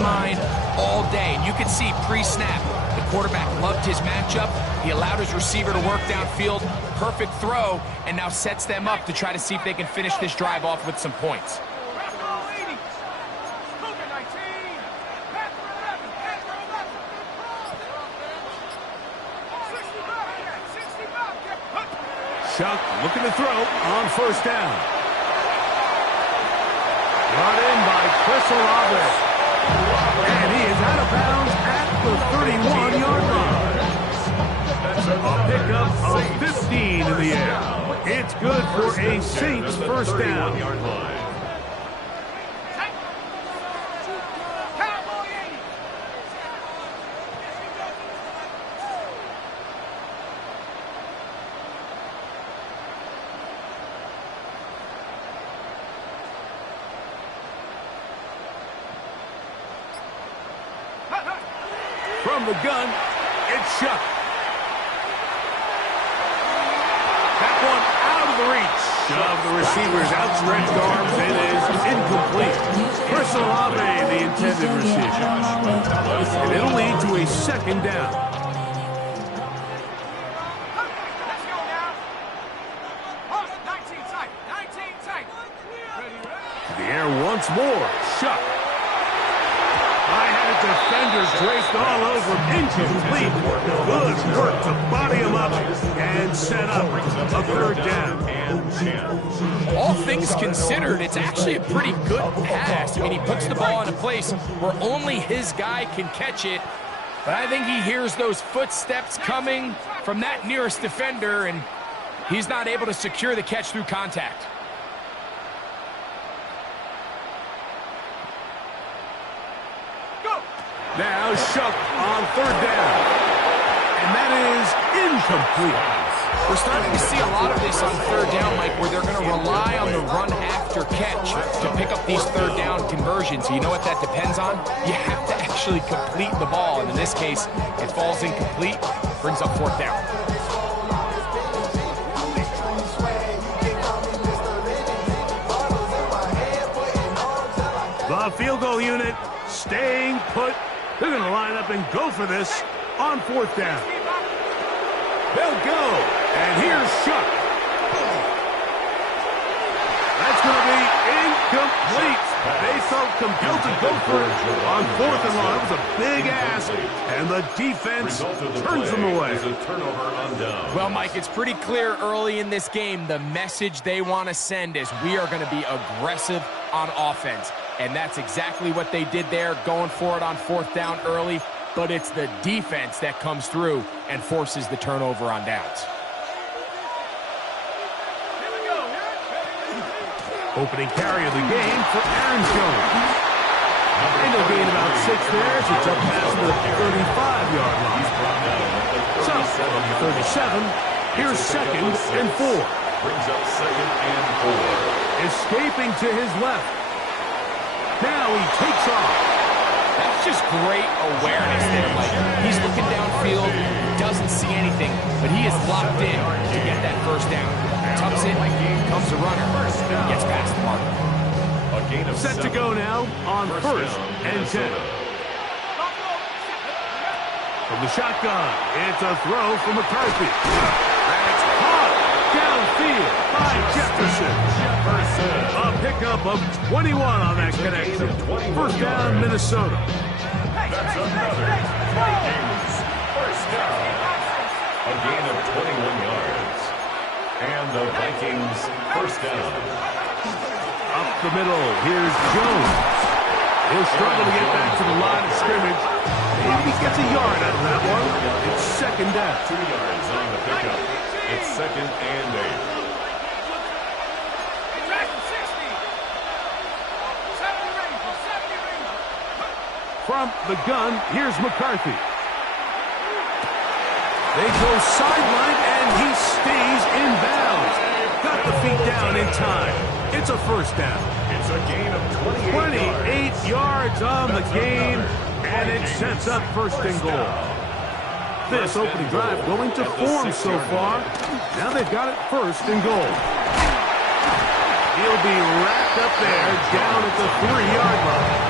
mind all day. And you can see pre-snap, the quarterback loved his matchup. He allowed his receiver to work downfield. Perfect throw, and now sets them up to try to see if they can finish this drive off with some points. Chuck looking to throw on first down. Brought in by Chris Olave. And he is out of bounds at the 31-yard line. A pickup of 15 in the air. It's good for a Saints first down. From the gun, it's Chuck. That one out of the reach of the receiver's outstretched arms. It is incomplete. Chris Olave, the intended receiver. And it'll lead to a second down. Let's go now. 19 tight. 19 tight. To the air once more. Chuck. Defender traced all over, incomplete. Good work to body him up and set up a third down. All things considered, it's actually a pretty good pass. I mean, he puts the ball in a place where only his guy can catch it. But I think he hears those footsteps coming from that nearest defender, and he's not able to secure the catch through contact. Now Shuck on third down. And that is incomplete. We're starting to see a lot of this on third down, Mike, where they're going to rely on the run after catch to pick up these third down conversions. You know what that depends on? You have to actually complete the ball. And in this case, it falls incomplete, brings up fourth down. The field goal unit staying put. They're going to line up and go for this on fourth down. They'll go. And here's Shuck. That's going to be incomplete. They felt compelled to go for it on fourth and long. It was a big ask, and the defense turns them away. Well, Mike, it's pretty clear early in this game the message they want to send is we are going to be aggressive on offense. And that's exactly what they did there, going for it on fourth down early. But it's the defense that comes through and forces the turnover on downs. Opening carry of the game for Aaron Jones. And they'll gain about 6 there as it's up past the 35-yard line. So, 37, here's second and 4. Brings up second and 4. Escaping to his left. Now he takes off. That's just great awareness there, Mike. He's looking downfield, doesn't see anything, but he is locked in to get that first down. Tucks in, comes a runner, gets past the mark. Set to go now on first and 10. From the shotgun, it's a throw from McCarthy. And it's caught downfield by Jefferson. A pickup of 21 on that connection. First down, Minnesota. That's another Vikings first down. A gain of 21 yards. And the Vikings first down. Up the middle, here's Jones. He'll struggle to get back to the line of scrimmage. Maybe he gets a yard out of that one. It's second down. 2 yards on the pickup. It's second and 8. From the gun, here's McCarthy. They go sideline, and he stays in bounds. Got the feet down in time. It's a first down. It's a gain of 28 yards on the game, and it sets up first and goal. This opening drive going to form so far. Now they've got it first and goal. He'll be wrapped up there down at the 3-yard line.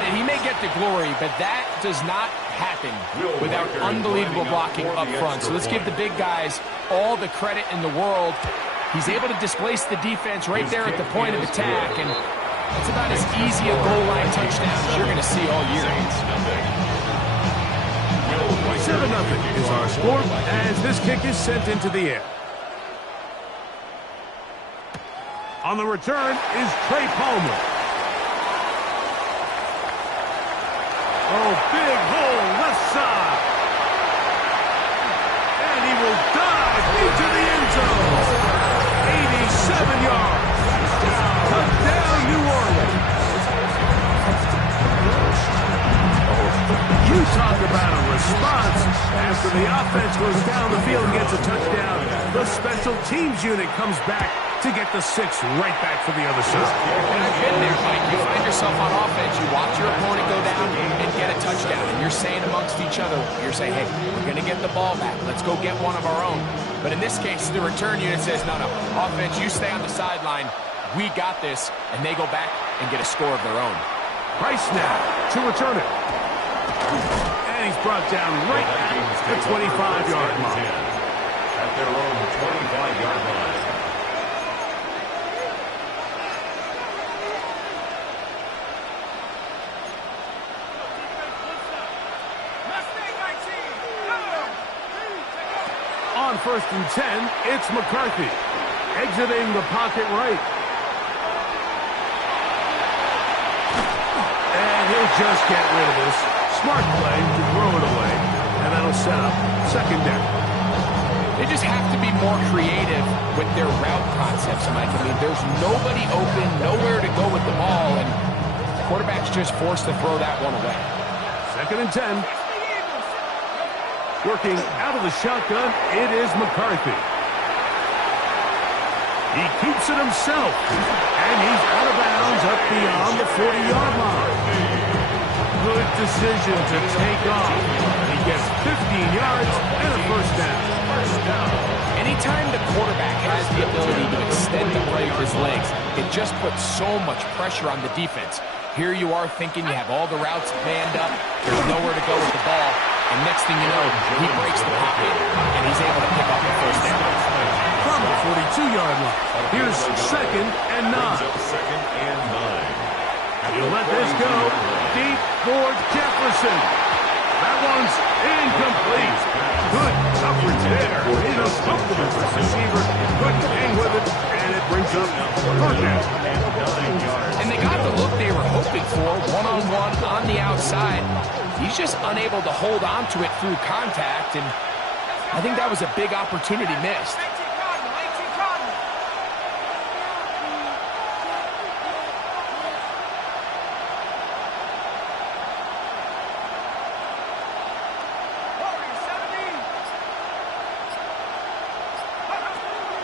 about it, he may get the glory, but that does not happen without unbelievable blocking up front. So let's give the big guys all the credit in the world. He's able to displace the defense right there at the point of attack, and it's about as easy a goal line touchdown as you're going to see all year. 7-0 is our score as this kick is sent into the air. On the return is Trey Palmer. Oh, big hole left side. And he will dive into the end zone. 87 yards. Touchdown, New Orleans. You talk about a response. After the offense goes down the field and gets a touchdown, the special teams unit comes back to get the 6 right back for the other side. And I've been there, Mike. You find yourself on offense, you watch your opponent go down and get a touchdown, and you're saying amongst each other, you're saying, hey, we're going to get the ball back. Let's go get one of our own. But in this case, the return unit says, no, offense, you stay on the sideline. We got this, and they go back and get a score of their own. Price now to return it. And he's brought down right at the 25-yard line. At their own 25-yard line. On 1st and 10, it's McCarthy. Exiting the pocket right. And he'll just get rid of this. Smart play to throw it away. And that'll set up 2nd down. They just have to be more creative with their route concepts, Mike. I mean, there's nobody open, nowhere to go with the ball, and the quarterback's just forced to throw that one away. 2nd and 10. Working out of the shotgun, it is McCarthy. He keeps it himself, and he's out of bounds up beyond the 40-yard line. Good decision to take off. He gets 15 yards and a 1st down. Anytime the quarterback has the ability to extend the play with his legs, it just puts so much pressure on the defense. Here you are thinking you have all the routes manned up, there's nowhere to go with the ball, and next thing you know, he breaks the pocket, and he's able to pick up the 1st down. From the 42-yard line, here's 2nd and 9. He'll let this go deep for Jefferson. That one's incomplete. Good coverage there. He's a compliment to the receiver. Couldn't hang with it, and it brings up 3rd down. And they got the look they were hoping for, one-on-one on the outside. He's just unable to hold on to it through contact, and I think that was a big opportunity missed.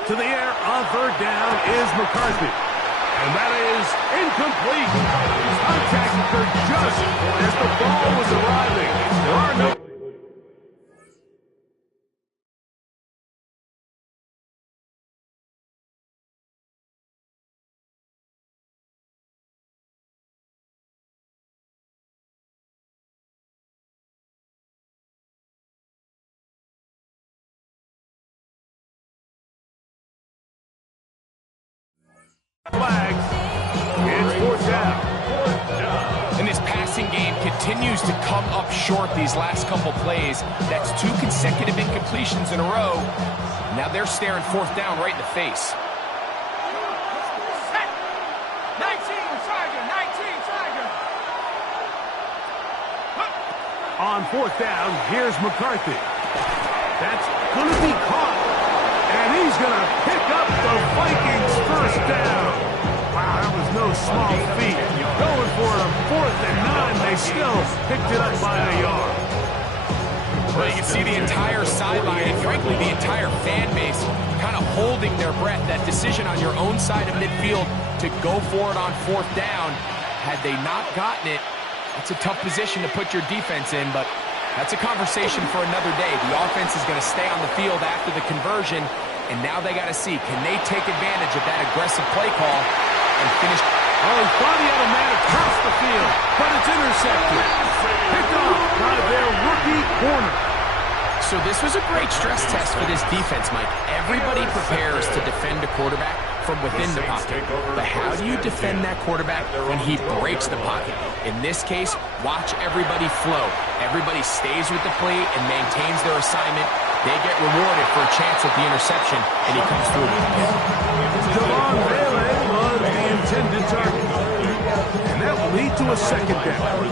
To the air on 3rd down is McCarthy. And that is incomplete. Contact occurred just as the ball was arriving. There are no... flags. It's 4th down. And this passing game continues to come up short these last couple plays. That's 2 consecutive incompletions in a row. Now they're staring 4th down right in the face. 19, Tiger. On 4th down, here's McCarthy. That's going to be caught. And he's going to pick up the Vikings' 1st down. Wow, that was no small feat. Going for it on 4th and 9. They still picked it up by a yard. Well, you can see the entire sideline and, frankly, the entire fan base kind of holding their breath. That decision on your own side of midfield to go for it on 4th down, had they not gotten it, it's a tough position to put your defense in, but that's a conversation for another day. The offense is going to stay on the field after the conversion, and now they got to see, can they take advantage of that aggressive play call and finish Oh, he thought he had a man across the field, but it's intercepted. Picked off by their rookie corner. So this was a great stress test for this defense, Mike. Everybody prepares to defend a quarterback from within the pocket. But how do you defend that quarterback when he breaks the pocket? In this case, watch everybody flow. Everybody stays with the play and maintains their assignment. They get rewarded for a chance at the interception, and he comes through with the pick. Devon Bailey was the intended target. And that will lead to a second down.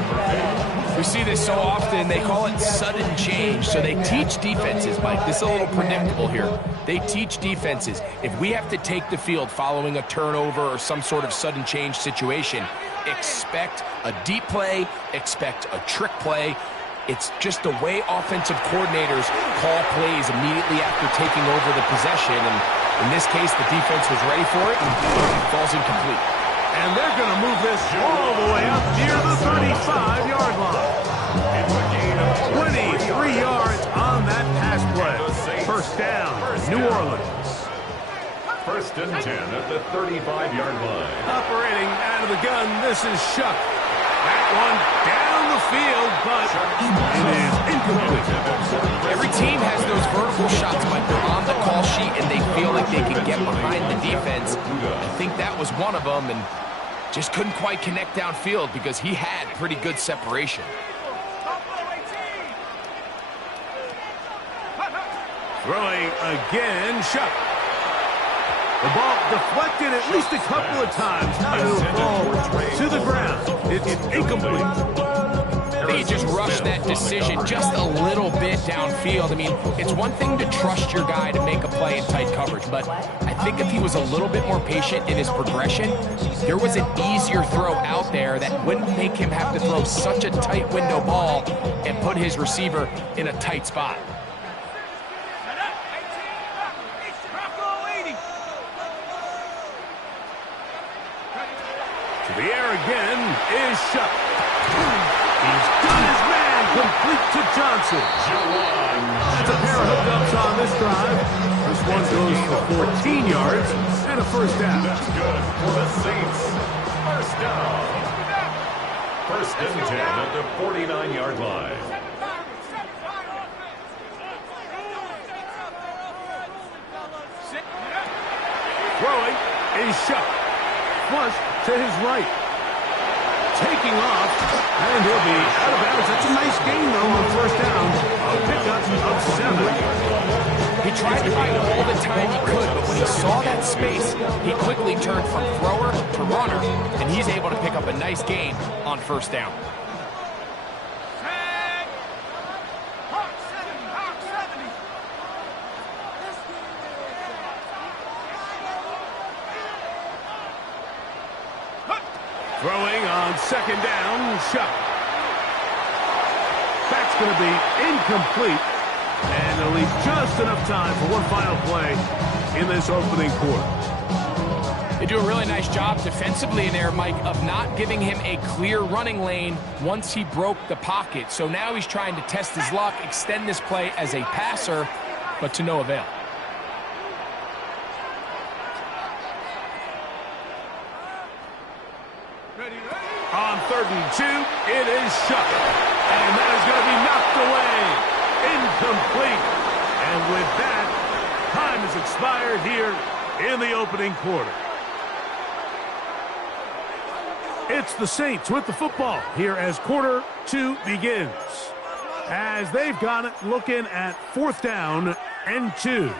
We see this so often, they call it sudden change. So they teach defenses, Mike. This is a little predictable here. They teach defenses, if we have to take the field following a turnover or some sort of sudden change situation, expect a deep play, expect a trick play. It's just the way offensive coordinators call plays immediately after taking over the possession. And in this case, the defense was ready for it, and it falls incomplete. And they're going to move this all the way up near the 35-yard line. 23 yards on that pass play. First down, New Orleans. First and 10 at the 35-yard line. Operating out of the gun, this is Shuck. That one down the field, but it is incomplete. Every team has those vertical shots, Mike. They're on the call sheet, and they feel like they can get behind the defense. I think that was one of them, and just couldn't quite connect downfield because he had pretty good separation. Throwing again, Shuck. The ball deflected at least a couple of times. Now it'll fall to the ground. It's incomplete. He just rushed that decision just a little bit downfield. I mean, it's one thing to trust your guy to make a play in tight coverage, but I think if he was a little bit more patient in his progression, there was an easier throw out there that wouldn't make him have to throw such a tight window ball and put his receiver in a tight spot. The air again is Shuck. He's got his man complete to Johnson. That's a pair of hookups on this drive. This one goes for 14 yards and a first down. That's good for the Saints. First down. First and 10 at the 49-yard line. Throwing is Shuck. Flush to his right. Taking off, and he'll be out of bounds. That's a nice gain, though, on first down. A pickup of 7. He tried to find all the time he could, but when he saw that space, he quickly turned from thrower to runner, and he's able to pick up a nice gain on first down. Throwing on second down, Shuck. That's going to be incomplete. And it'll leave just enough time for one final play in this opening quarter. They do a really nice job defensively in there, Mike, of not giving him a clear running lane once he broke the pocket. So now he's trying to test his luck, extend this play as a passer, but to no avail. On 3rd and 2, it is Shuck. And that is going to be knocked away. Incomplete. And with that, time has expired here in the opening quarter. It's the Saints with the football here as quarter 2 begins. As they've got it looking at 4th down and 2.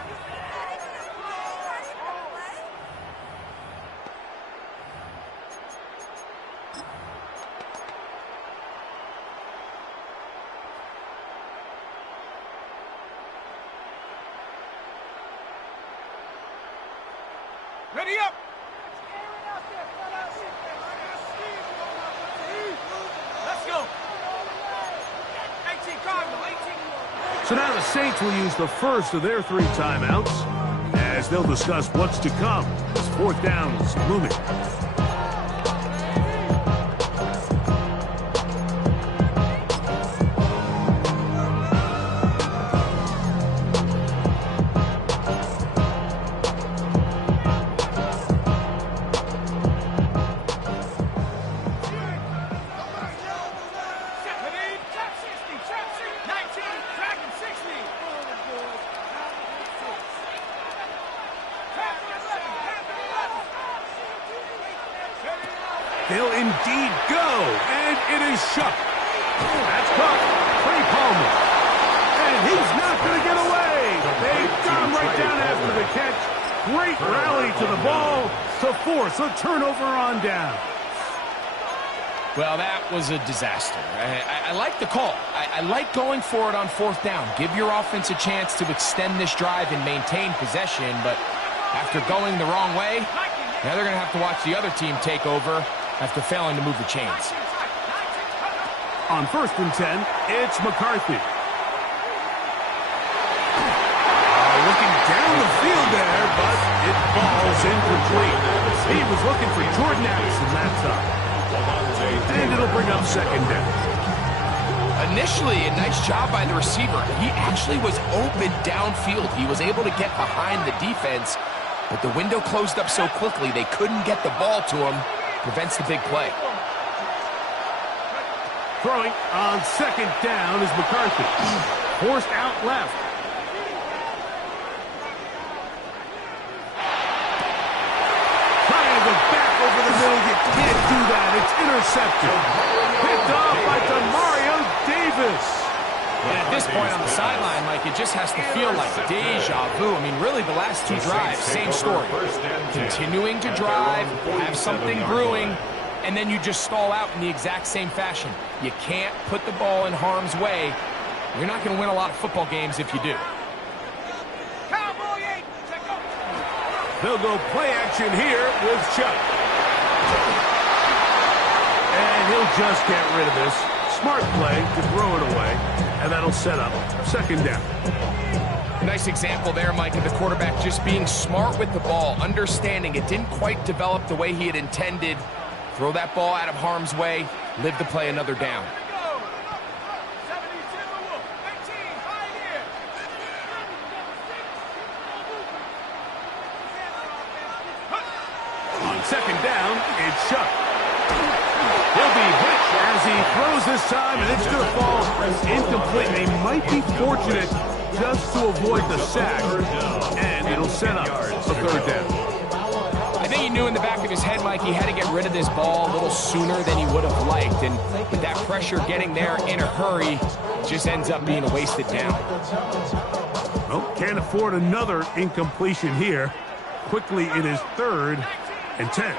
Ready up! Let's go! 18, Cardinal, 18. So now the Saints will use the first of their 3 timeouts as they'll discuss what's to come as 4th down is looming. is Shuck. That's caught. Trey Palmer. And he's not going to get away. They got him right down after the catch. Great rally to the ball to force a turnover on down. Well, that was a disaster. I like the call. I like going for it on fourth down. Give your offense a chance to extend this drive and maintain possession, but after going the wrong way, now they're going to have to watch the other team take over after failing to move the chains. On 1st and 10, it's McCarthy. Looking down the field there, but it falls incomplete. He was looking for Jordan Addison that time. And it'll bring up 2nd down. Initially, a nice job by the receiver. He actually was open downfield. He was able to get behind the defense, but the window closed up so quickly they couldn't get the ball to him. Prevents the big play. Throwing on 2nd down is McCarthy. Forced out left. Trying to go back over the middle. You can't do that. It's intercepted. Picked off by Demario Davis. And at this point on the sideline, Mike, it just has to feel like deja vu. I mean, really, the last two drives, same story. Continuing to drive, have something brewing, and then you just stall out in the exact same fashion. You can't put the ball in harm's way. You're not going to win a lot of football games if you do. They'll go play action here with Chuck. And he'll just get rid of this. Smart play to throw it away. And that'll set up 2nd down. Nice example there, Mike, of the quarterback just being smart with the ball, understanding it didn't quite develop the way he had intended. Throw that ball out of harm's way, live to play another down. On 2nd down, it's Chuck. He'll be hit as he throws this time, and it's going to fall incomplete. They might be fortunate just to avoid the sack, and it'll set up a 3rd down. I think he knew in the back of his head, Mike, he had to get rid of this ball a little sooner than he would have liked, and with that pressure getting there in a hurry, it just ends up being a wasted down. Well, can't afford another incompletion here. Quickly, it is 3rd and 10.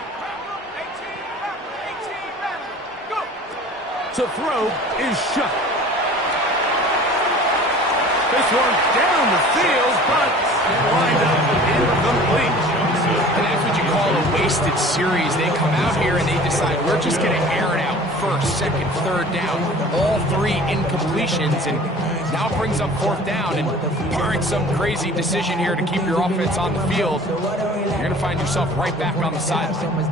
To throw is Shuck. This one down the field, but wind up incomplete. And that's what you call a wasted series. They come out here and they decide we're just going to air it out. 1st, 2nd, 3rd down. All 3 incompletions, and now it brings up 4th down. And barring some crazy decision here to keep your offense on the field, you're going to find yourself right back on the sideline.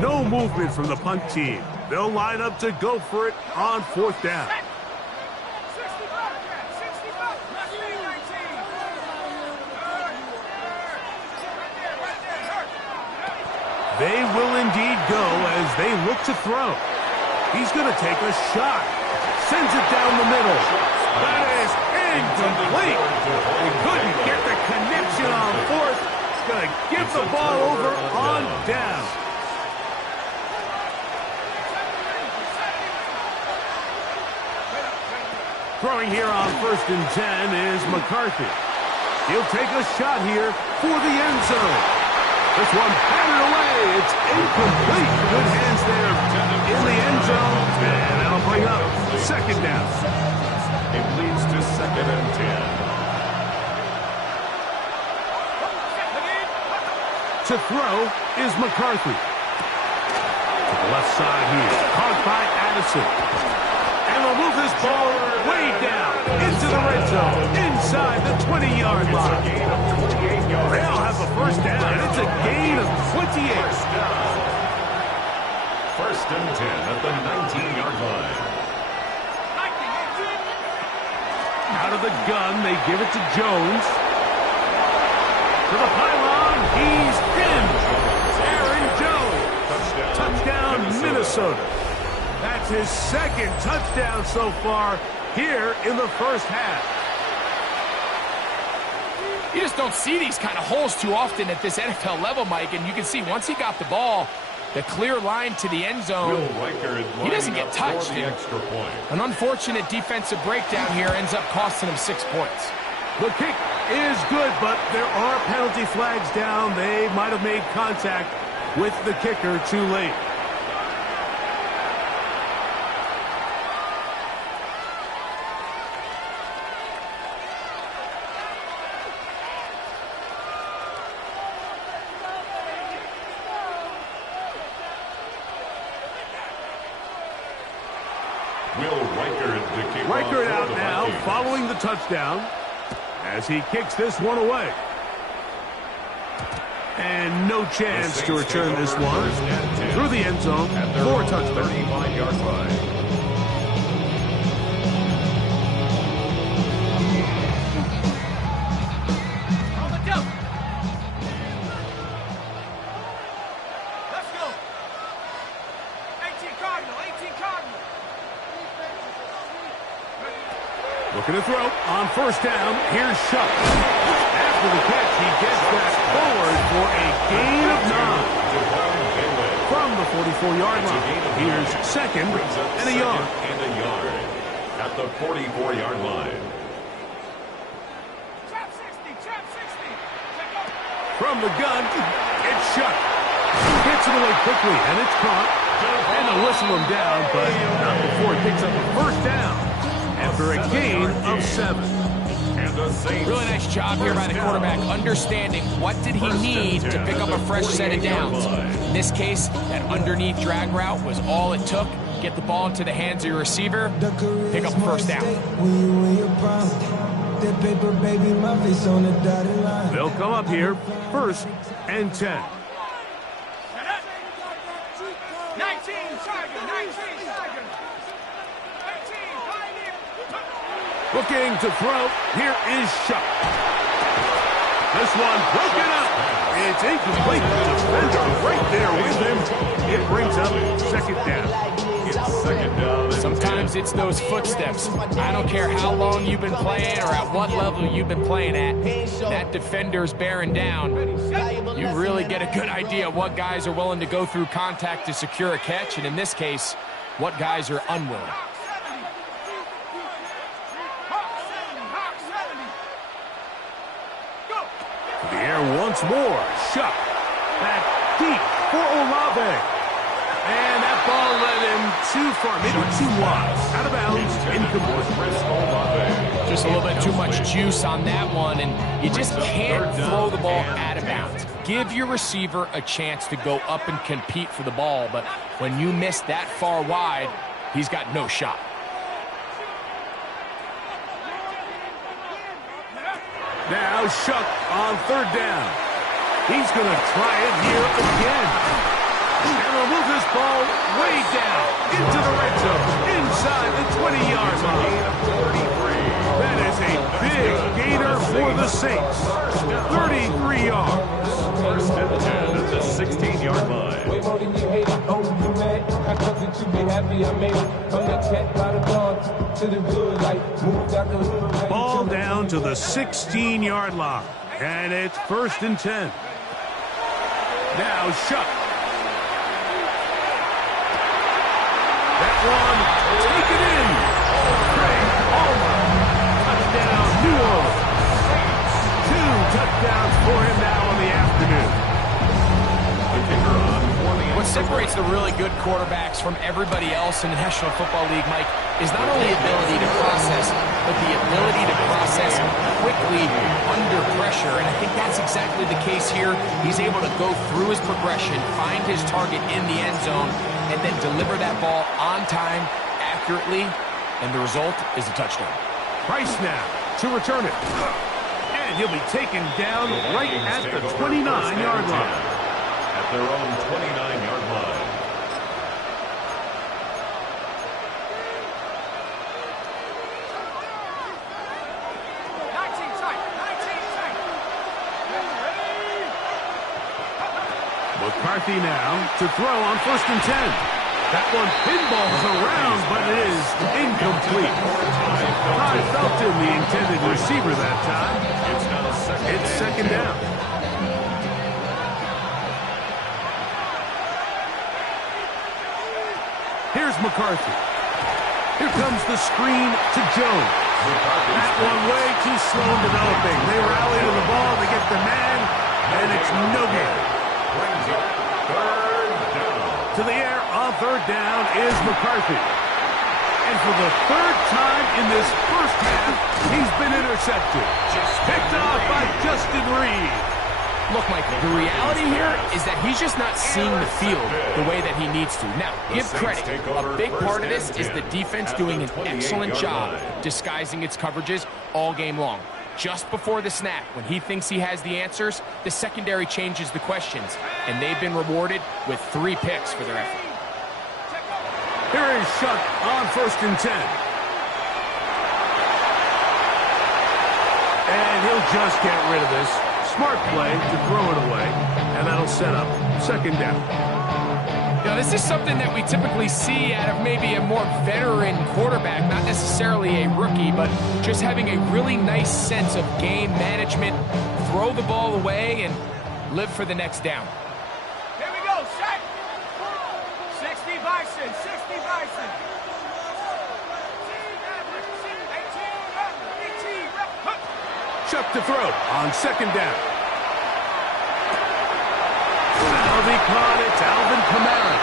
No movement from the punt team. They'll line up to go for it on 4th down. They will indeed go as they look to throw. He's going to take a shot. Sends it down the middle. That is incomplete. He couldn't get the connection on 4th. Going to give the ball over on down. Throwing here on 1st and 10 is McCarthy. He'll take a shot here for the end zone. This one batted away. It's incomplete. Good hands there in the end zone. And that'll bring up 2nd down. It leads to 2nd and 10. To throw is McCarthy. To the left side here. Caught by Addison. And they'll move this ball way down into the red zone. Inside the 20-yard line. They'll have the 1st down, and it's a gain of 28. 1st and 10 at the 19-yard line. Out of the gun, they give it to Jones. To the pylon, he's in. Aaron Jones. Touchdown, Minnesota. That's his 2nd touchdown so far here in the 1st half. You just don't see these kind of holes too often at this NFL level, Mike, and you can see once he got the ball, the clear line to the end zone, he doesn't get touched. An unfortunate defensive breakdown here ends up costing him 6 points. The kick is good, but there are penalty flags down. They might have made contact with the kicker too late. Reichert out now, following the touchdown, as he kicks this one away. And no chance to return this one through the end zone for a touchdown. 35-yard line. Looking to throw on first down. Here's Shuck. After the catch, he gets that forward for a gain of 9. From the 44-yard line. Here's second and a yard. At the 44-yard line. From the gun, it's Shuck. Gets it away quickly, and it's caught. And they'll whistle him down, but not before he picks up a first down. After a gain of 7. Really nice job here by the quarterback, understanding what did he need to pick up a fresh set of downs. In this case, that underneath drag route was all it took. Get the ball into the hands of your receiver, pick up a first down. They'll come up here, 1st and 10. 19 seconds. Looking to throw. Here is Shuck. This one broken up. It's incomplete. The defender right there with him. It brings up second down. It's second down. Sometimes it's those footsteps. I don't care how long you've been playing or at what level you've been playing at. That defender's bearing down. You really get a good idea of what guys are willing to go through contact to secure a catch, and in this case, what guys are unwilling. The air once more. Shuck. Back deep for Olave. And that ball led him too far. Maybe too wide. Out of bounds. Incomplete. Just a little bit too much juice on that one, and you just can't throw the ball out of bounds. Give your receiver a chance to go up and compete for the ball, but when you miss that far wide, he's got no shot. Now Shuck on third down. He's going to try it here again. And he'll move this ball way down into the red zone, inside the 20-yard line. That is a big gainer for the Saints. 33 yards. First and 10 at the 16-yard line. Ball down to the 16-yard line. And it's 1st and 10. Now Shuck. That one, take it in. Craig Allman. Touchdown, New Orleans. 2 touchdowns for him now in the afternoon. What separates the really good quarterbacks from everybody else in the National Football League, Mike, is not only the ability to process, but the ability to process quickly under pressure. And I think that's exactly the case here. He's able to go through his progression, find his target in the end zone, and then deliver that ball on time, accurately, and the result is a touchdown. Price now to return it. And he'll be taken down right at the 29-yard line. At their own 29-yard line. McCarthy now to throw on 1st and 10. That one pinballs around, but it is incomplete. Todd Felton, the intended receiver that time. It's now 2nd It's second down. Here's McCarthy. Here comes the screen to Jones. That one way too slow in developing. They rally to the ball, they get the man, and it's no good. To the air on third down is McCarthy. And for the third time in this first half, he's been intercepted. Picked off by Justin Reed. Look, Mike, the reality here is that he's just not seeing the field the way that he needs to. Now, give credit. A big part of this is the defense doing an excellent job disguising its coverages all game long. Just before the snap, when he thinks he has the answers, the secondary changes the questions, and they've been rewarded with 3 picks for their effort. Here is Shuck on 1st and 10. And he'll just get rid of this. Smart play to throw it away, and that'll set up second down. Now, this is something that we typically see out of maybe a more veteran quarterback, not necessarily a rookie, but just having a really nice sense of game management, throw the ball away, and live for the next down. Here we go, set. 60 Bison, 60 Bison. 18. Chuck to throw on second down. Now they caught it. Alvin Kamara.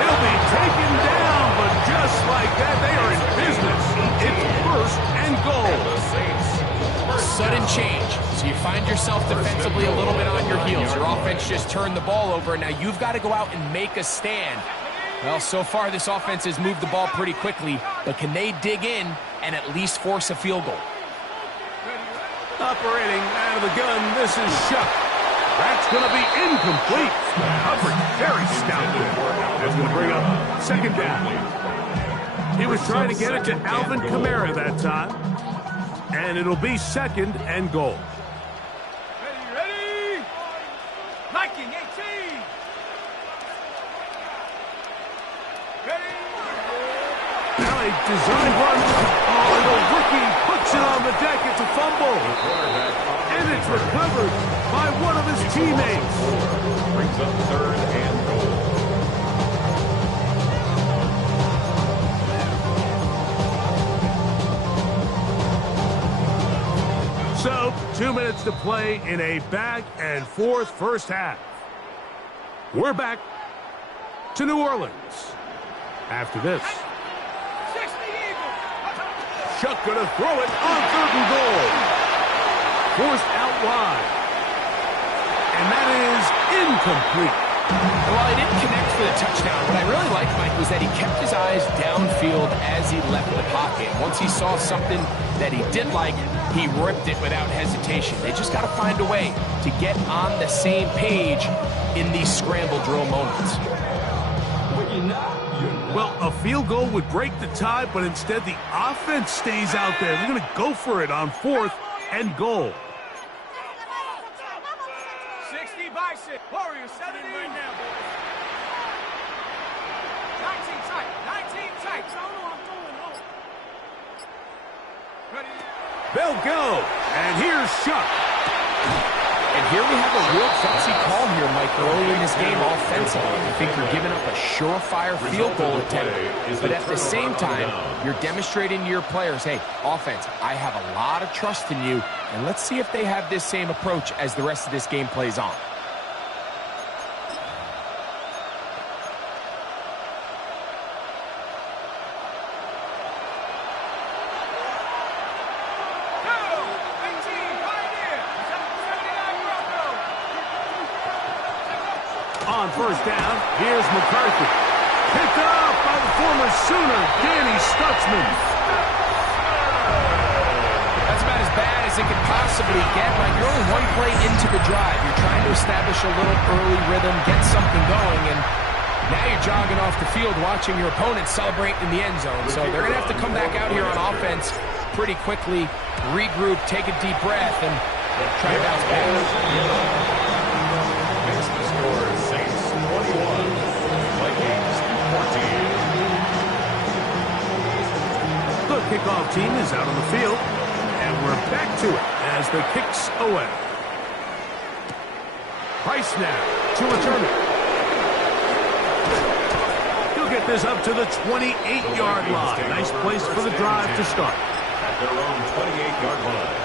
He'll be taken down, but just like that, they are in business. It's 1st and goal. Sudden change. So you find yourself defensively a little bit on your heels. Your offense just turned the ball over. Now you've got to go out and make a stand. Well, so far this offense has moved the ball pretty quickly, but can they dig in and at least force a field goal? Operating out of the gun, this is Shuck. That's going to be incomplete. Coverage very stout there. It's going to bring up second down. He was trying to get it to Alvin Kamara that time. And it'll be 2nd and goal. Ready? Liking 18. Ready? Now a design run. Oh, and the rookie puts it on the deck. It's a fumble. And it's recovered by one of his teammates. Brings up 3rd and goal. So, 2 minutes to play in a back-and-forth first half. We're back to New Orleans after this. 60 Eagles. Chuck gonna throw it on 3rd and goal. Forced out wide. And that is incomplete. While he didn't connect for the touchdown, what I really liked, Mike, was that he kept his eyes downfield as he left the pocket. Once he saw something that he did like, he ripped it without hesitation. They just got to find a way to get on the same page in these scramble drill moments. Well, a field goal would break the tie, but instead the offense stays out there. They're going to go for it on 4th and goal. 60 Bison. Warriors 70 right now, boys. 19 tight. 19 tight. I'm going home. Ready? They'll go. And here's Shuck. And here we have a real gutsy call here, Mike, early in this game offensively. I think you're giving up a surefire field goal attempt, but at the same time, you're demonstrating to your players, hey, offense, I have a lot of trust in you, and let's see if they have this same approach as the rest of this game plays on. On 1st down, here's McCarthy. Picked off by the former Sooner, Danny Stutzman. That's about as bad as it could possibly get. Like, you're only one play into the drive. You're trying to establish a little early rhythm, get something going, and now you're jogging off the field watching your opponent celebrate in the end zone. So they're going to have to come back out here on offense pretty quickly, regroup, take a deep breath, and try to bounce back. The kickoff team is out on the field, and we're back to it as the kick's away. Price now to return it. He'll get this up to the 28-yard line. Nice place for the drive to start. At their own 28-yard line.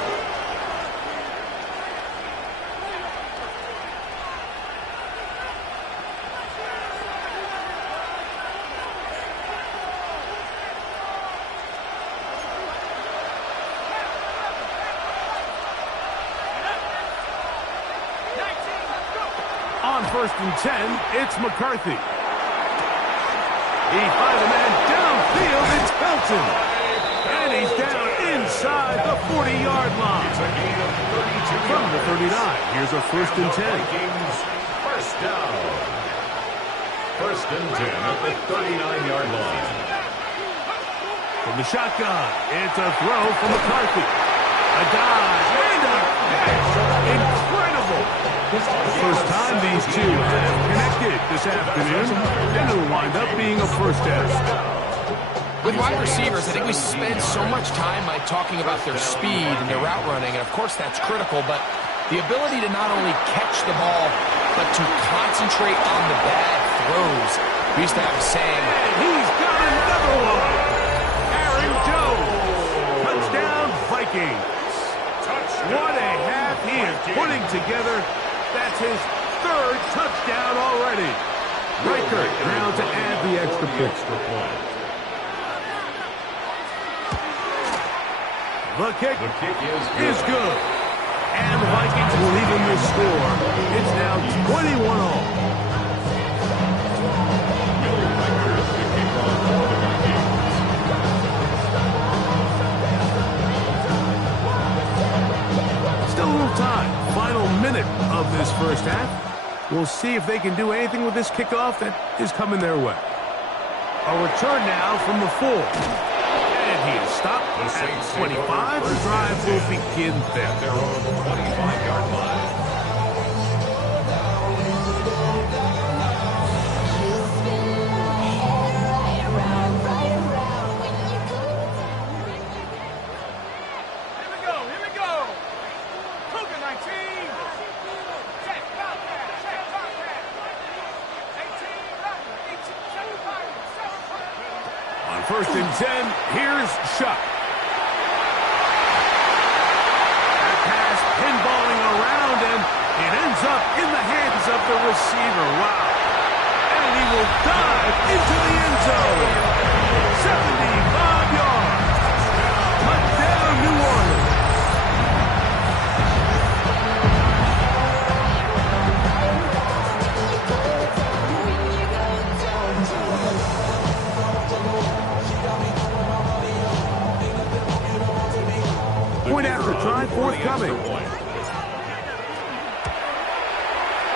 On 1st and 10, it's McCarthy. He finds a man downfield. It's Felton. And he's down inside the 40-yard line. From the 39, here's a 1st and 10. First down. 1st and 10 at the 39-yard line. From the shotgun, it's a throw from McCarthy. A dive and a catch. Incredible. First time these two have connected this afternoon, and it'll wind up being a first down. With wide receivers, I think we spend so much time talking about their speed and their route running, and of course that's critical, but the ability to not only catch the ball, but to concentrate on the bad throws. We used to have a saying. And he's got another one. Aaron Jones. Touchdown, Vikings. What a half he is putting together. That's his 3rd touchdown already. Riker now to add the extra point. The kick is good. And the Vikings will even the score. It's now 21 all. Still a little time. Final minute of this first half. We'll see if they can do anything with this kickoff that is coming their way. A return now from the 4. And he is stopped at 25. The drive will begin there. Their own 25-yard line. On 1st and 10, here's Shuck. That pass pinballing around, and it ends up in the hands of the receiver. Wow. And he will dive into the end zone. 75 yards. Touchdown, New Orleans. Point after try, forthcoming.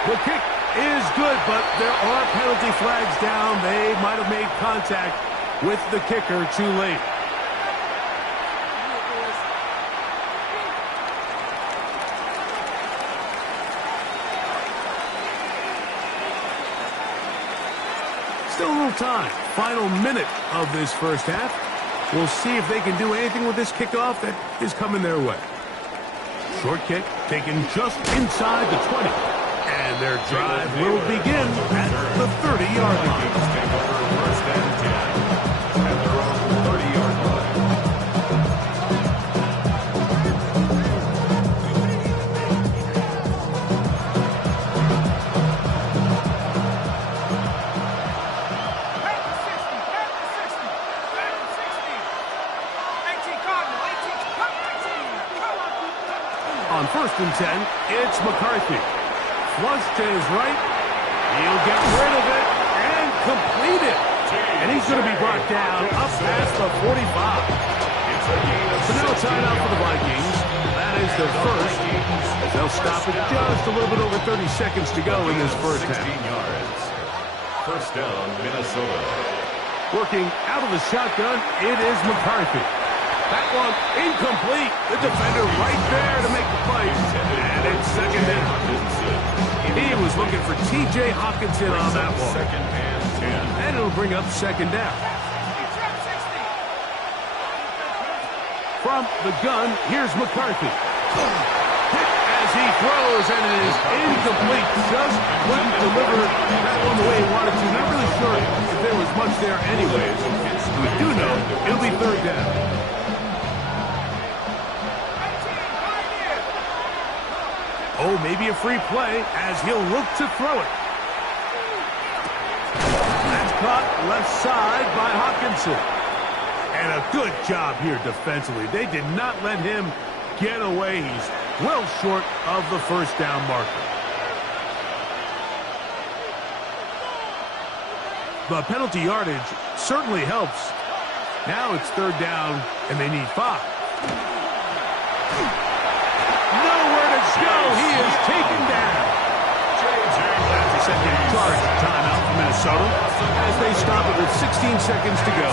The kick is good, but there are penalty flags down. They might have made contact with the kicker too late. Still a little time. Final minute of this first half. We'll see if they can do anything with this kickoff that is coming their way. Short kick taken just inside the 20. And their drive will begin at the 30-yard line. First and 10 at their own 30-yard line. On 1st and 10, it's McCarthy. Flush to his right. He'll get rid of it and complete it. And he's going to be brought down up past the 45. So now it's time out for the Vikings. That is their first, as they'll stop it just a little bit over 30 seconds to go in this first half. First down, Minnesota. Working out of the shotgun, it is McCarthy. That one incomplete. The defender right there to make the play. And it's second down. He was looking for T.J. Hawkinson on that one. Second and 10. And it'll bring up second down. From the gun, here's McCarthy. Hit as he throws, and it is incomplete. Just couldn't deliver that one the way he wanted to. Not really sure if there was much there anyways. We do know it'll be third down. Oh, maybe a free play as he'll look to throw it. That's caught left side by Hawkinson. And a good job here defensively. They did not let him get away. He's well short of the first down marker. The penalty yardage certainly helps. Now it's third down, and they need 5. Nowhere to go. He is taken down. That's a second charge timeout for Minnesota as they stop it with 16 seconds to go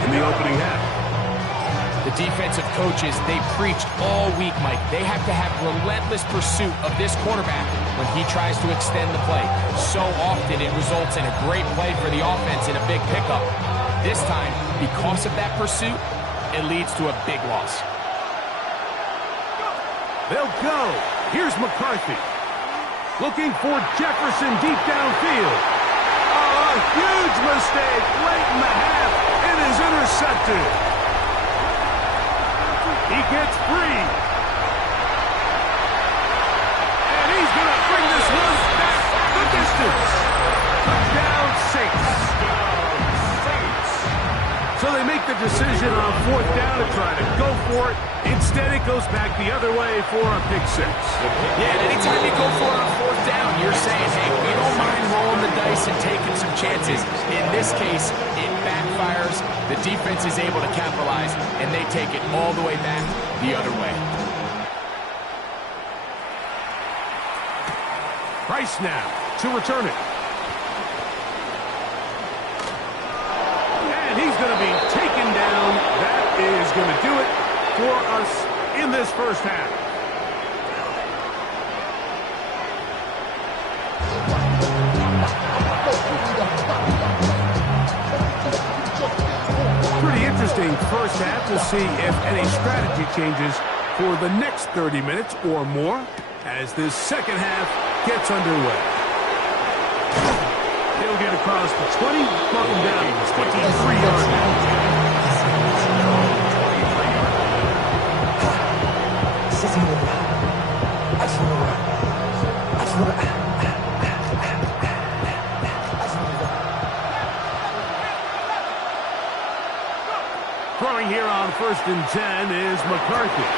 in the opening half. The defensive coaches, they preached all week, Mike. They have to have relentless pursuit of this quarterback when he tries to extend the play. So often it results in a great play for the offense and a big pickup. This time, because of that pursuit, it leads to a big loss. They'll go. Here's McCarthy. Looking for Jefferson deep downfield. Oh, a huge mistake late in the half. It is intercepted. He gets free. And he's going to bring this one back the distance. Touchdown, Saints. So they make the decision on fourth down to try to go for it. Instead, it goes back the other way for a pick 6. Yeah, and anytime you go for it on fourth down, you're saying, hey, we don't mind rolling the dice and taking some chances. In this case, it backfires. The defense is able to capitalize, and they take it all the way back the other way. Price now to return it. And he's going to be taken down. That is going to do it for us in this first half. Pretty interesting first half. We'll see if any strategy changes for the next 30 minutes or more as this second half gets underway. He'll get across the 20, mark him down to the 23-yard line. Throwing here on 1st and 10 is McCarthy.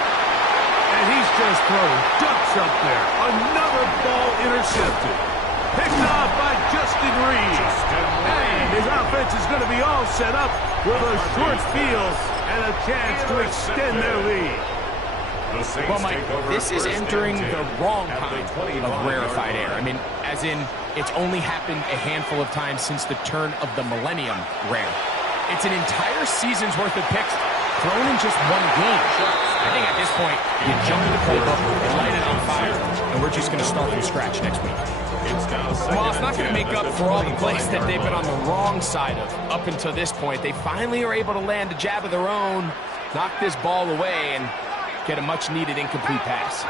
And he's just throwing ducks up there. Another ball intercepted. Picked off by Justin Reed. And his offense is going to be all set up with a short field and a chance to extend their lead. Well, Mike, this is entering the wrong kind of rarefied air. I mean, as in, it's only happened a handful of times since the turn of the millennium rare. It's an entire season's worth of picks thrown in just one game. I think at this point, you jump in the playbook and light it on fire, and we're just going to start from scratch next week. Well, it's not going to make up for all the plays that they've been on the wrong side of up until this point. They finally are able to land a jab of their own, knock this ball away, and get a much-needed incomplete pass.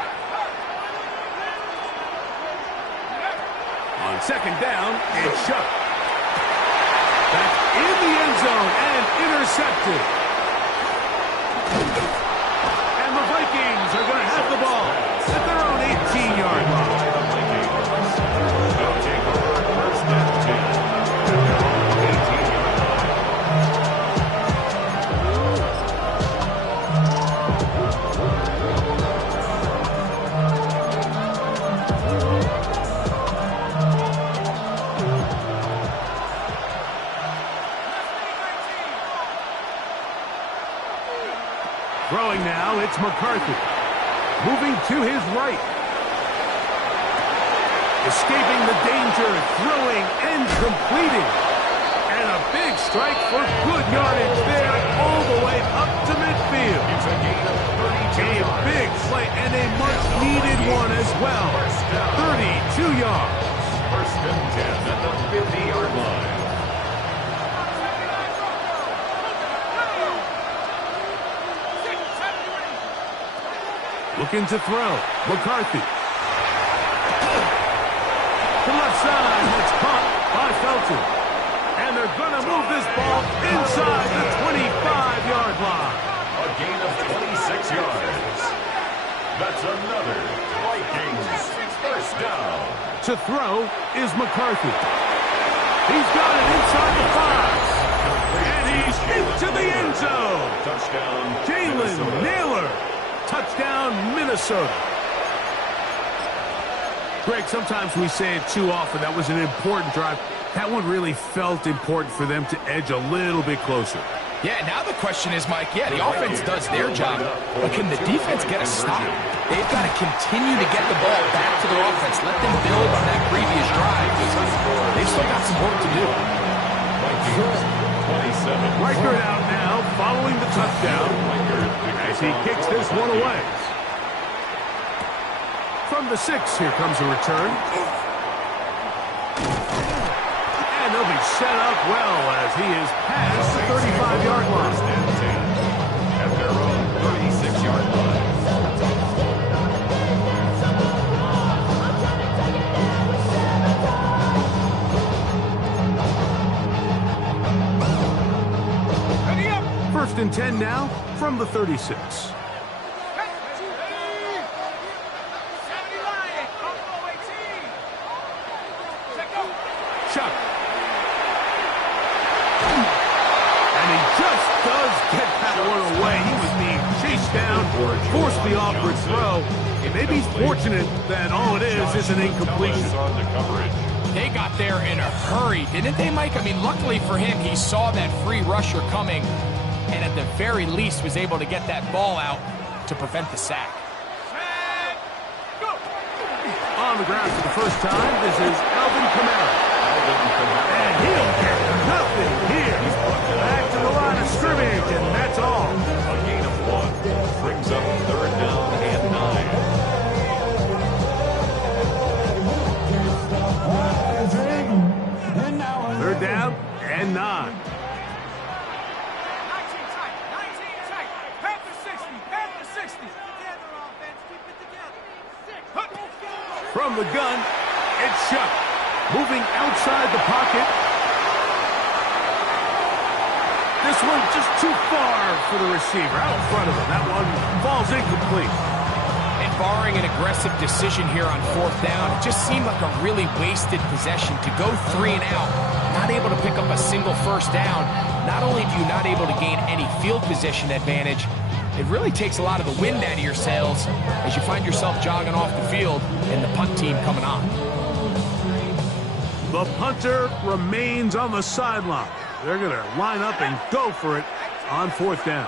On second down, it's Shuck. That's in the end zone and intercepted. And the Vikings are going to have the ball at their own 18-yard line. Throwing now, it's McCarthy. Moving to his right. Escaping the danger, throwing and completing. And a big strike for good yardage there all the way up to midfield. It's a gain of 32 yards. Big play and a much-needed one as well. 32 yards. 1st and 10 at the 50-yard line. Looking to throw. McCarthy. To the left side. It's caught by Felton. And they're going to move this ball inside the 25-yard line. A gain of 26 yards. That's another Vikings first down. To throw is McCarthy. He's got it inside the 5. And he's into the end zone. Touchdown, Jalen Naylor. Touchdown, Minnesota. Greg, sometimes we say it too often. That was an important drive. That one really felt important for them to edge a little bit closer. Yeah, now the question is, Mike, yeah, the offense does their job, but can the defense get a stop? They've got to continue to get the ball back to their offense. Let them build on that previous drive. They've still got some work to do. Reichert out now, following the touchdown, as he kicks this one away. From the 6, here comes a return. And they'll be set up well as he is past the 35-yard line. At their own 36-yard line. Ready up. 1st and 10 now from the 36. Chuck. And he just does get that one away. He was being chased down, forced the awkward throw. And maybe he's fortunate that all it is an incompletion. They got there in a hurry, didn't they, Mike? I mean, luckily for him, he saw that free rusher coming, and at the very least was able to get that ball out to prevent the sack. On the ground for the first time, this is Alvin Kamara. And he'll get nothing here. Back to the line of scrimmage, and that's all. A gain of 1 brings up 3rd down and 9. 3rd down and 9. 19 tight. 19 tight. Panther 60. Panther 60. Together, offense. Keep it together. 6. From the gun, it's Shuck. Moving outside the pocket. This one just too far for the receiver. Out in front of him. That one falls incomplete. And barring an aggressive decision here on 4th down, it just seemed like a really wasted possession to go 3 and out, not able to pick up a single 1st down. Not only do you not able to gain any field position advantage, it really takes a lot of the wind out of your sails as you find yourself jogging off the field and the punt team coming on. The punter remains on the sideline. They're going to line up and go for it on 4th down.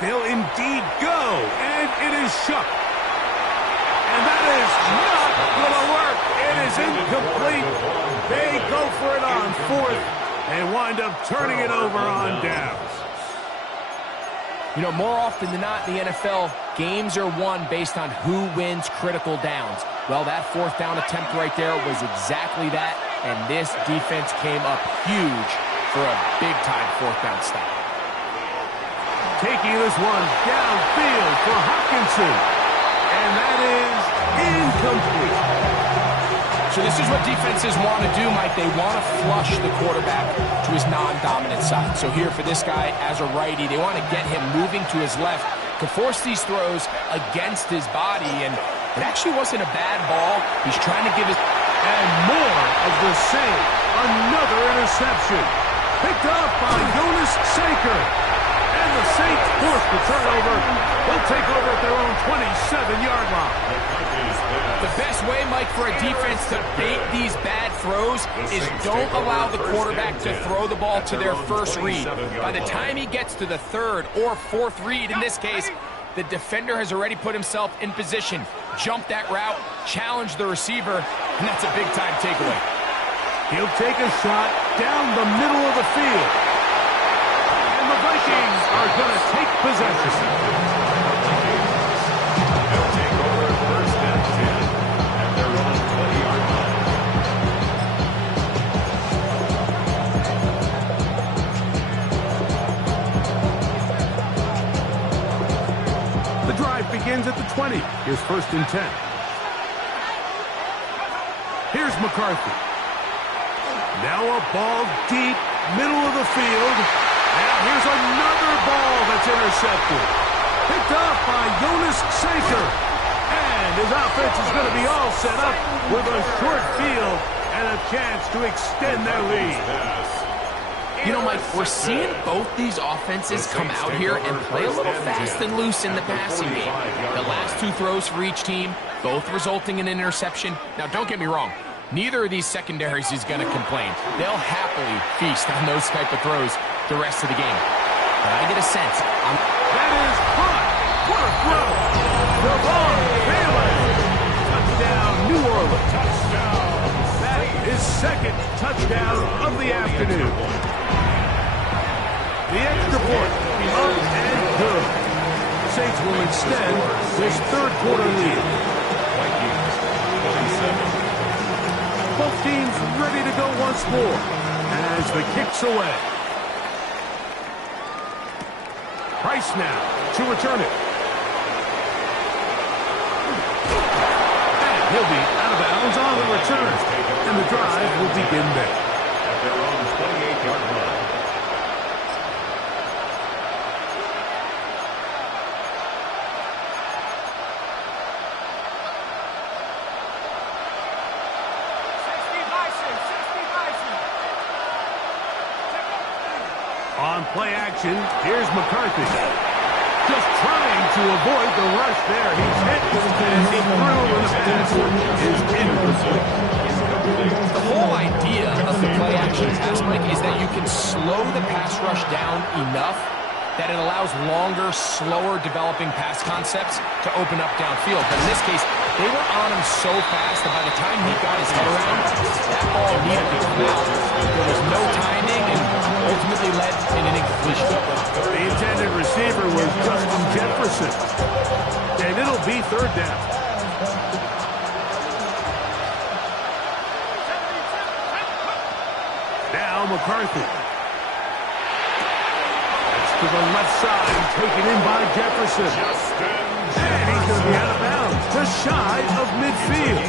They'll indeed go, and it is Shuck. And that is not going to work. It is incomplete. They go for it on 4th and wind up turning it over on downs. You know, more often than not in the NFL, games are won based on who wins critical downs. Well, that 4th down attempt right there was exactly that, and this defense came up huge for a big-time 4th down stop. Taking this one downfield for Hopkinson, and that is incomplete. So this is what defenses want to do, Mike. They want to flush the quarterback to his non-dominant side. So here for this guy as a righty, they want to get him moving to his left to force these throws against his body. And it actually wasn't a bad ball. He's trying to give his... And more of the same. Another interception. Picked up by Jonas Saker. And the Saints force the turnover. They'll take over at their own 27-yard line. The best way, Mike, for a defense to bait these bad throws is don't allow the quarterback to throw the ball to their first read. By the time he gets to the 3rd or 4th read, in this case, the defender has already put himself in position, jump that route, challenge the receiver, and that's a big-time takeaway. He'll take a shot down the middle of the field. And the Vikings are going to take possession. begins at the 20. Here's 1st and 10. Here's McCarthy. Now a ball deep, middle of the field. And here's another ball that's intercepted. Picked off by Jonas Saker. And his offense is going to be all set up with a short field and a chance to extend their lead. You know, Mike, we're seeing both these offenses come out here and play a little fast and loose in the passing game. The last 2 throws for each team, both resulting in an interception. Now, don't get me wrong. Neither of these secondaries is going to complain. They'll happily feast on those type of throws the rest of the game. But I get a sense. That is caught. What a throw. Devon Bailey. Touchdown, New Orleans. That is 2nd touchdown of the afternoon. The extra point, up and good. Saints will extend this 3rd quarter lead. Vikings, 27. Both teams ready to go once more as the kick's away. Price now to return it. And he'll be out of bounds on the return. And the drive will begin there. At their own 28-yard line. On play action, here's McCarthy. Just trying to avoid the rush there. He's hit and he threw and the pass is incomplete. The whole idea of the play action pass, Mike, is that you can slow the pass rush down enough that it allows longer, slower developing pass concepts to open up downfield. But in this case, they were on him so fast that by the time he got his head around, that ball needed to come out. There was no timing and ultimately led in an incompletion. The intended receiver was Justin Jefferson. And it'll be 3rd down. Now McCarthy. To the left side, taken in by Jefferson. And he's going to be out of bounds, just shy of midfield.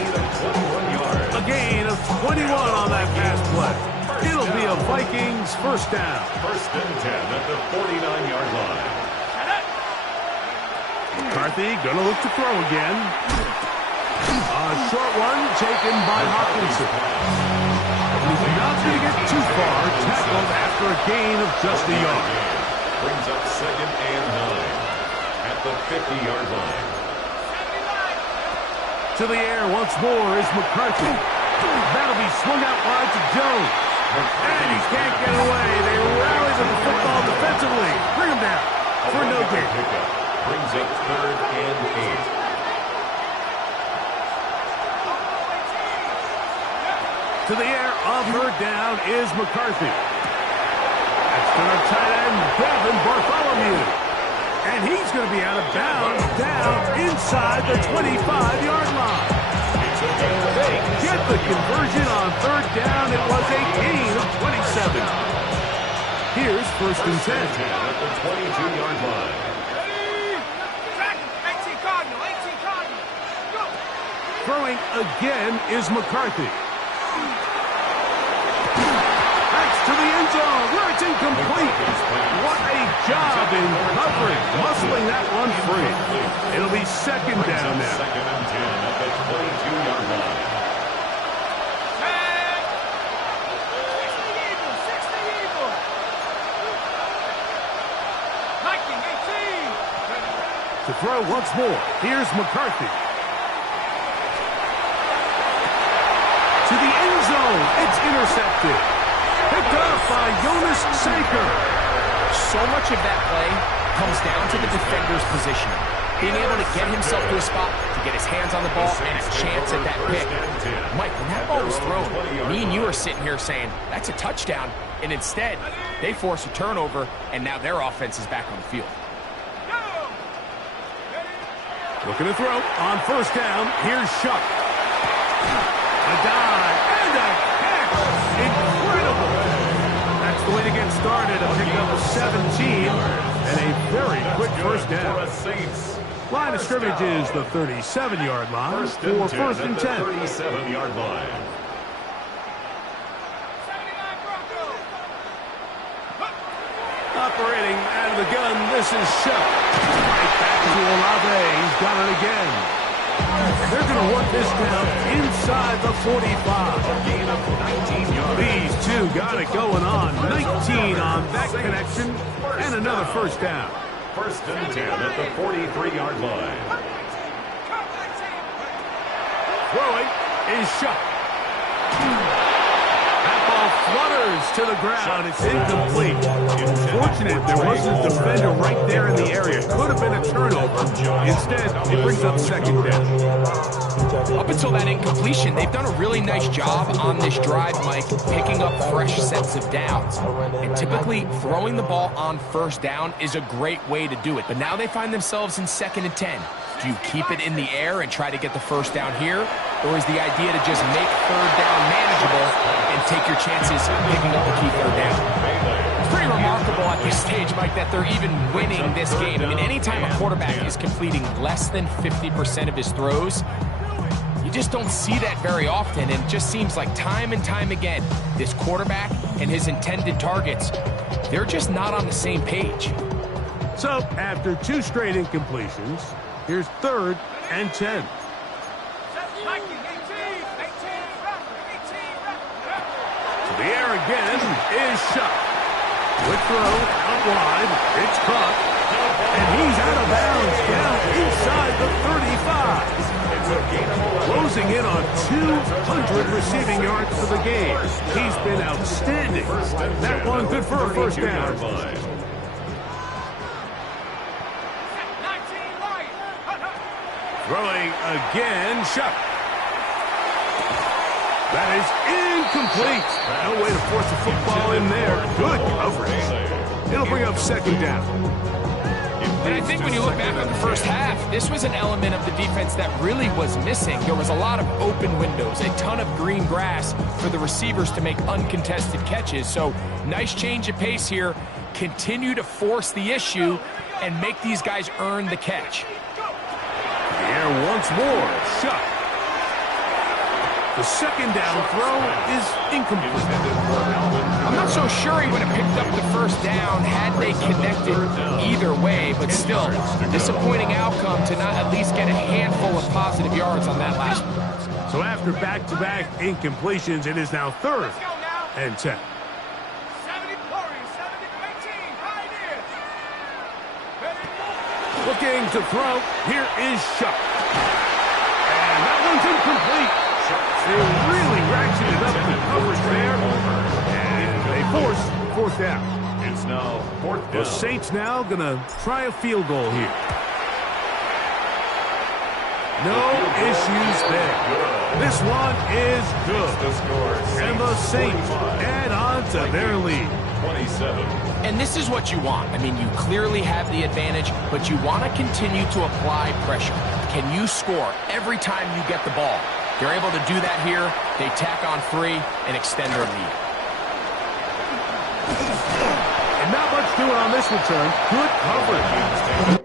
A gain of 21 on that pass play. It'll be a Vikings 1st down. 1st and 10 at the 49-yard line. McCarthy going to look to throw again. A short one taken by Hopkinson. He's not going to get too far, tackled after a gain of just a yard. Brings up 2nd and 9 at the 50-yard line. To the air once more is McCarthy. That'll be swung out wide to Jones. And he can't get away. They rally to the football defensively. Bring him down for no gain. Brings up 3rd and 8. To the air on 3rd down is McCarthy. That's to the tight end, Devin Bartholomew. And he's going to be out of bounds down inside the 25-yard line. They get the conversion on 3rd down. It was a gain of 27. Here's 1st and 10. At the 22-yard line. 18 Cardinal, 18 Cardinal. Go. Throwing again is McCarthy. That's to the end zone where it's incomplete. What a job in coverage, muscling that one free. It'll be 2nd down now. 2nd and 10 at the 22-yard line. 60 Eagle. Viking 18. To throw once more, here's McCarthy. To the end zone, it's intercepted. Picked up by Jonas Saker. So much of that play comes down to the defender's positioning. Being able to get himself to a spot, to get his hands on the ball, and a chance at that pick. Mike, when that ball was thrown, me and you are sitting here saying, that's a touchdown. And instead, they force a turnover, and now their offense is back on the field. Looking to throw on 1st down. Here's Shuck. A dive and a catch. Incredible. That's the way to get started. A pick up of 17 and a very quick 1st down. Line of scrimmage is the 37-yard line for first and 10. 37-yard line. Operating out of the gun, this is Shuck. Right back to Olave. He's got it again. They're going to work this down inside the 45. Gain of 19 yards. These two got it going on. 19 on that connection, and another first down. First and 10 at the 43-yard line. Throwing is Shuck. That ball flutters to the ground. It's incomplete. Unfortunate there wasn't a defender right there in the area. Could have been a turnover. Instead, it brings up second down. Up until that incompletion, they've done a really nice job on this drive, Mike, picking up fresh sets of downs. And typically, throwing the ball on first down is a great way to do it. But now they find themselves in 2nd and 10. Do you keep it in the air and try to get the first down here? Or is the idea to just make third down manageable and take your chances picking up a key third down? It's pretty remarkable at this stage, Mike, that they're even winning this game. I mean, anytime a quarterback is completing less than 50% of his throws, you just don't see that very often, and it just seems like time and time again, this quarterback and his intended targets, they're just not on the same page. So, after 2 straight incompletions, here's 3rd and 10. To the air again is Shuck. Quick throw, up wide, it's caught, and he's out of bounds down inside the 35. Closing in on 200 receiving yards for the game. He's been outstanding. That one good for a first down. Throwing again, Shuck. That is incomplete. No way to force the football in there. Good coverage. It'll bring up second down. And I think when you look back on the first half, this was an element of the defense that really was missing. There was a lot of open windows, a ton of green grass for the receivers to make uncontested catches. So nice change of pace here. Continue to force the issue and make these guys earn the catch. The air once more. Shuck. The second down throw is incomplete. I'm not so sure he would have picked up the first down had they connected either way, but still, disappointing outcome to not at least get a handful of positive yards on that last one. So after back-to-back incompletions, it is now 3rd and 10. Looking to throw. Here is Shuck. And that one's incomplete. They really ratcheted up the coverage there. And they force 4th down. It's now 4th down. The Saints now going to try a field goal here. No issues there. This one is good. And the Saints add on to their lead. 27. And this is what you want. I mean, you clearly have the advantage, but you want to continue to apply pressure. Can you score every time you get the ball? They're able to do that here. They tack on 3 and extend their lead. And not much doing on this return. Good coverage.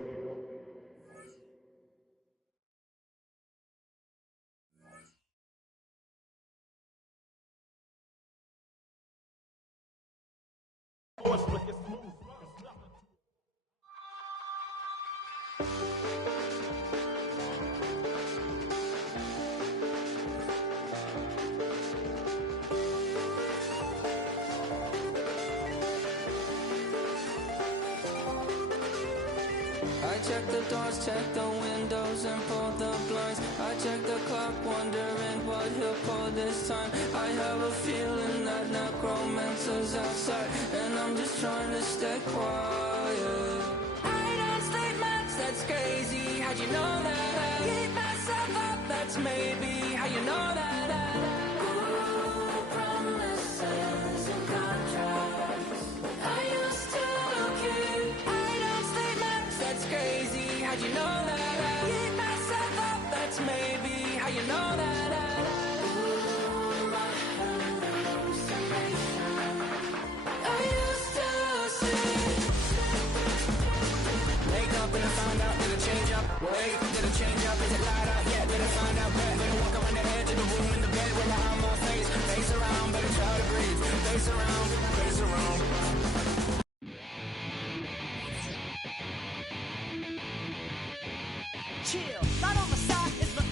I check the doors, check the windows, and pull the blinds. I check the clock, wondering what he'll pull this time. I have a feeling that necromancer's outside, and I'm just trying to stay quiet. I don't sleep much, that's crazy. How'd you know that? Keep myself up, that's maybe how you know that. Ooh, promises and contracts. I used to keep. I don't sleep much, that's crazy. How'd you know that? Keep myself up, that's maybe how you know that. Ooh, my hallucination. I used to see. Wake up and I found out that I changed. up? Wait, did it change up? Is it light up? Yeah, did I find out? Bet, better walk around the edge of the room in the bed with my arm on face. Face around, better try to breathe. Face around, face around. Chill, right on the side is the